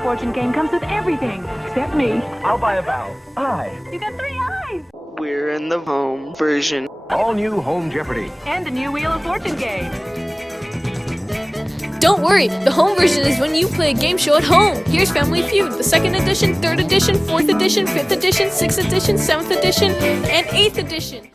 of Fortune game comes with everything, except me. I'll buy a vowel. I. You got 3 eyes! We're in the home version. All new Home Jeopardy! And the new Wheel of Fortune game. Don't worry, the home version is when you play a game show at home. Here's Family Feud, the 2nd edition, 3rd edition, 4th edition, 5th edition, 6th edition, 7th edition, and 8th edition.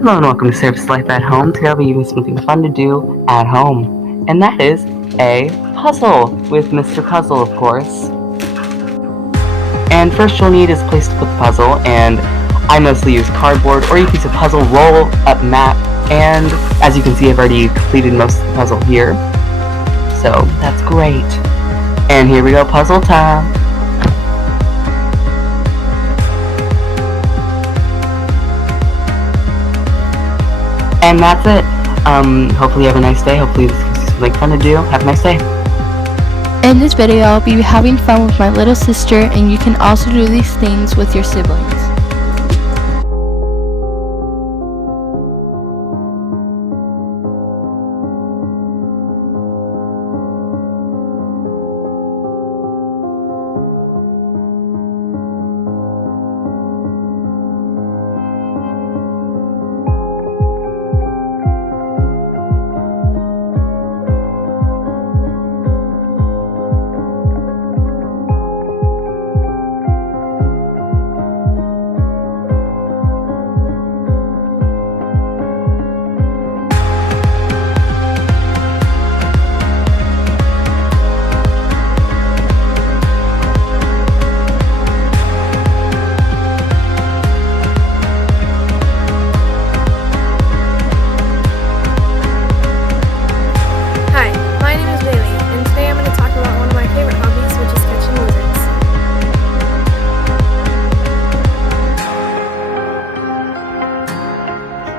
Hello and welcome to Sierra Vista Life at Home. Today I'll be giving something fun to do at home, and that is a puzzle with Mr. Puzzle, of course. And first you'll need is a place to put the puzzle, and I mostly use cardboard or a piece of puzzle roll-up mat, and as you can see I've already completed most of the puzzle here, so that's great. And here we go, puzzle time! And that's it. Hopefully you have a nice day. Hopefully this gives you something fun to do. Have a nice day. In this video, I'll be having fun with my little sister, and you can also do these things with your siblings.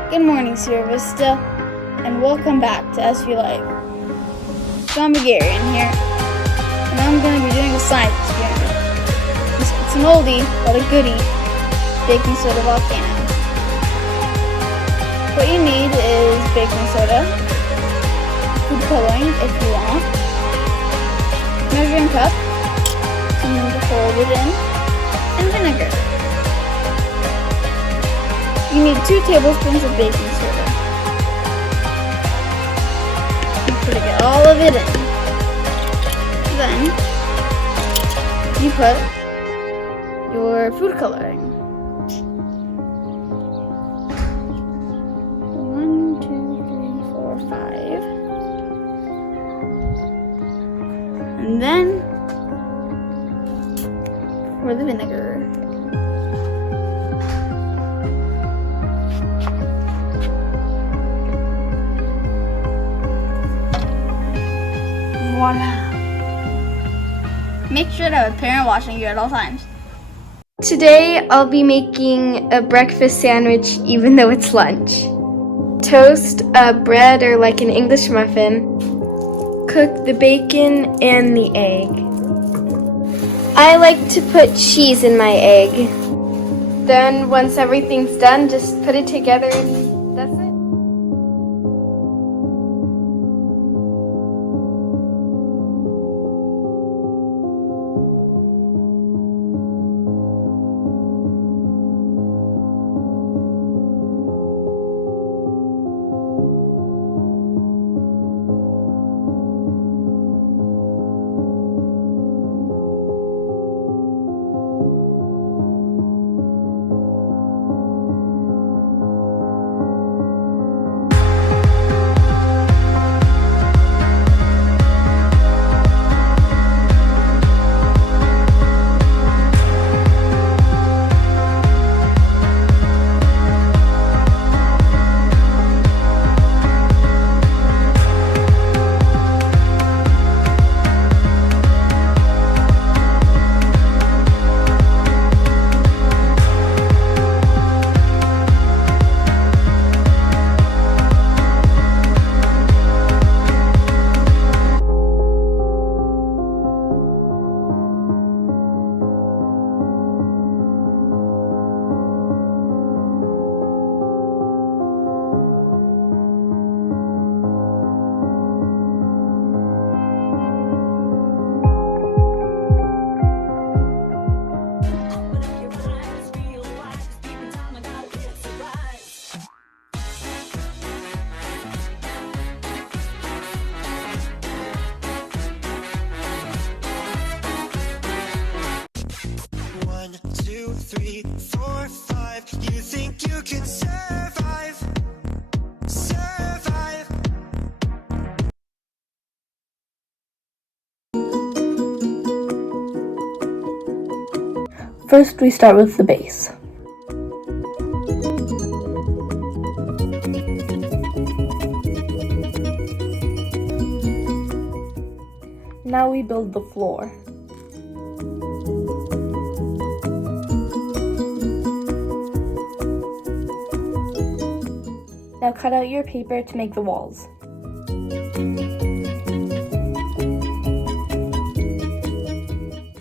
Good morning, Sierra Vista, and welcome back to SV Life. John Bulgarian here, and I'm going to be doing a science experiment. It's an oldie, but a goodie, baking soda volcano. What you need is baking soda, food coloring if you want, measuring cup, something to hold it in, and vinegar. You need 2 tablespoons of baking soda. You put all of it in. Then you put your food coloring. 1, 2, 3, 4, 5. And then for the vinegar. Voila. Make sure to have a parent watching you at all times. Today I'll be making a breakfast sandwich even though it's lunch. Toast bread or like an English muffin. Cook the bacon and the egg. I like to put cheese in my egg. Then once everything's done, just put it together and that's it. First, we start with the base. Now we build the floor. Now cut out your paper to make the walls.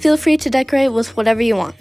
Feel free to decorate with whatever you want.